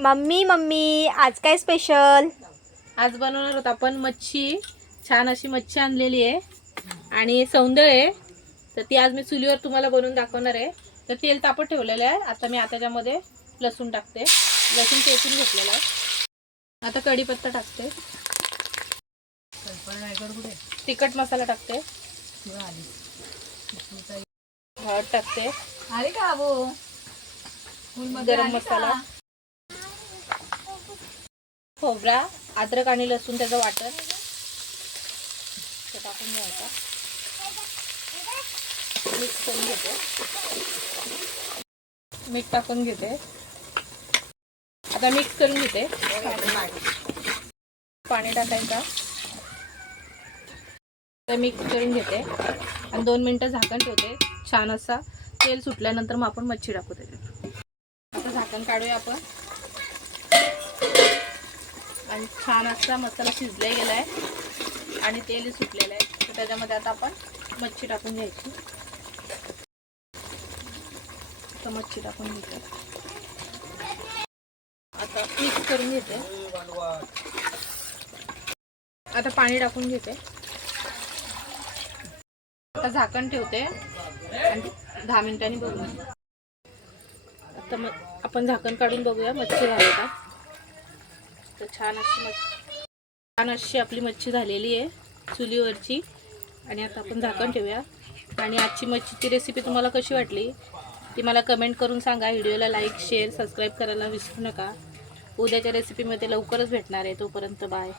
Mummy mummy आज काय special? आज बनवणार आहोत आपण मच्छी. छान अशी मच्छी आणलेली आहे आणि सौंदळ आहे. तर ती आज मी चुलीवर तुम्हाला बनवून दाखवणार आहे. तर तेल तापत ठेवलेलं आहे. आता मी त्याच्यामध्ये लसूण टाकते. लसूण चेचून घेतलेलं आहे. आता कढीपत्ता टाकते. तिखट मसाला टाकते. हळद टाकते. गरम मसाला, खोबरा, अद्रक आणि लसूण त्याचं वाटण टाकून घ्यायचा. मिक्स करून घेते. मीठ टाकून घेते. आता मिक्स करून घेते. पाणी टाकायचं. तर मिक्स करून घेते आणि 2 मिनिटं झाकण ठेवते. छान असा तेल सुटल्यानंतर मग आपण मच्छी टाकू त्याच्यात. आता झाकण काढूया आपण. आणि छान असा मसाला शिजला गेलाय आणि तेल सुटलेलं आहे. तर त्याच्यामध्ये आता आपण मच्छी टाकून घ्यायची. आता मच्छी टाकून घेते. आता मिक्स करून घेते. आता पाणी टाकून घेते. आता झाकण ठेवते आणि 10 मिनिटांनी बघूया. आता मग आपण झाकण काढून बघूया मच्छी झाली का. तर छान अशी आपली मच्छी झालेली आहे चुलीवरची. आणि आता आपण झाकण ठेवूया. आणि आजची मच्छीची रेसिपी तुम्हाला कशी वाटली ती मला कमेंट करून सांगा. व्हिडिओला लाईक शेअर सबस्क्राईब करायला विसरू नका. उद्याच्या रेसिपीमध्ये लवकरच भेटणार आहे. तोपर्यंत बाय.